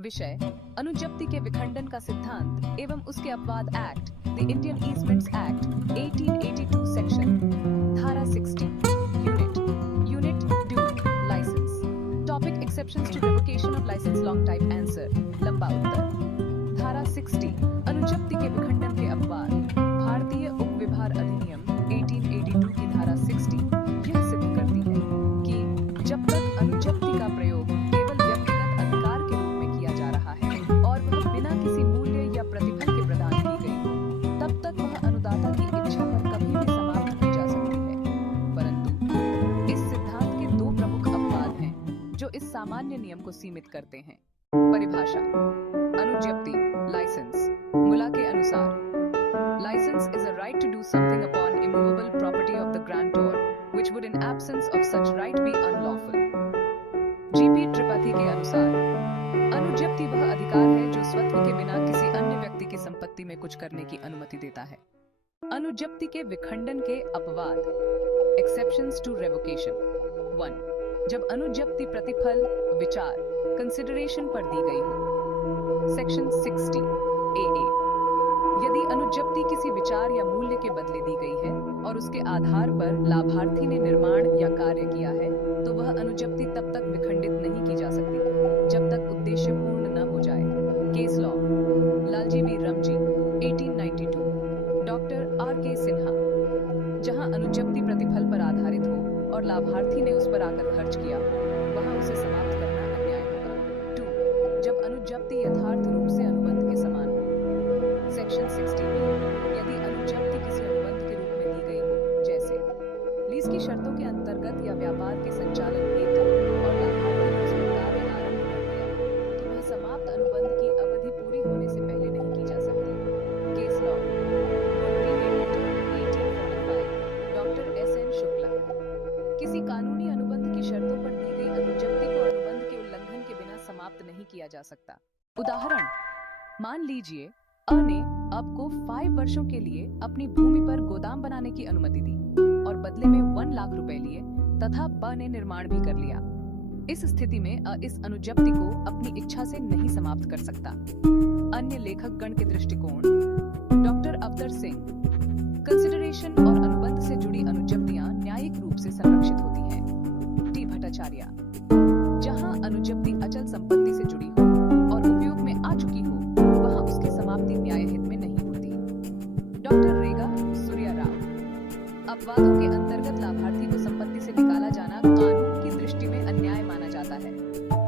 विषय अनुज्ञप्ति के विखंडन का सिद्धांत एवं उसके अपवाद act, the Indian easements act 1882 section, धारा 60, unit duke licence. Topic exceptions to revocation of licence long type answer, लंबा उत्तर। धारा 60 अनुज्ञप्ति के विखंडन के अपवाद। भारतीय उपविभार अधिनियम 1882 की धारा 60 यह सिद्ध करती है कि जब तक अनुज्ञप्ति का प्रयोग केवल व्यक्तिगत अधिकार के रूप में किया जा रहा है और वह बिना किसी मूल्य या प्रतिफल के प्रदान की गई हो, तब तक वह अनुदाता की इच्छा पर कभी भी समाप्त की जा सकती है। परंतु इस सिद्धांत के दो प्रमुख अपवाद हैं जो इस सामान्य नियम को सीमित करते हैं। परिभाषा। अनुज्ञप्ति लाइसेंस मुला के अनुसार license is a right to do something upon immovable property of the grantor, which would in absence of such right be unlawful. G.P. Tripathi के अनुसार अनुज्ञप्ति वह अधिकार है जो स्वत्व के बिना किसी अन्य व्यक्ति की संपत्ति में कुछ करने की अनुमति देता है। अनुज्ञप्ति के विखंडन के अपवाद। Exceptions to revocation। 1. जब अनुज्ञप्ति प्रतिफल, विचार, कंसिडरेशन पर दी गई हो। Section 60 AA। यदि अनुज्ञप्ति किसी विचार या मूल्य के बदले दी गई है और उसके आधार पर लाभार्थी ने निर्माण या कार्य किया है, तो वह अनुज्ञप्ति तब तक विखंडित नहीं की जा सकती जब तक उद्देश्य पूर्ण न हो जाए। Case law. Lalji B Ramji 1892, doctor R.K. Sinha. जहां अनुज्ञप्ति प्रतिफल पर आधारित हो और लाभार्थी ने उस पर आकर खर्च किया हो, वहां उसे समाप्त करना अन्याय होगा। 2. जब अनुज्ञप्ति यथार्थ रूप से अनुबंध के समान हो। सेक्शन 60 यदि अनुज्ञप्ति किसी अनुबंध के रूप में दी गई हो, जैसे लीज की शर्तों के अंतर्गत या व्यापार के संचालन हेतु और लाभार्थी ने उसमें कार्य आरंभ कर दिया, तो वह समाप्त अनुबंध की अवधि पूरी होने से पहले नहीं की जा सकती। Case law. 1845, doctor S.N. Shukla. किसी कानूनी अनुबंध की शर्तों पर दी गई अनुज्ञप्ति को अनुबंध के उल्लंघन के बिना समाप्त नहीं किया जा सकता। उदाहरण, मान लीजिए अ ने आपको 5 वर्षों के लिए अपनी भूमि पर गोदाम बनाने की अनुमति दी और बदले में 1 लाख रुपए लिए तथा ब ने निर्माण भी कर लिया। इस स्थिति में अ इस अनुज्ञप्ति को अपनी इच्छा से नहीं समाप्त कर सकता। अन्य लेखक गण के दृष्टिकोण। डॉक्टर अवतर सिंह। कंसिडरेशन और अनुबंध से जुड़ी अनुज्ञप्तियां न्यायिक रूप से संरक्षित होती हैं। टी भट्टाचार्य। जहां अनुज्ञप्ति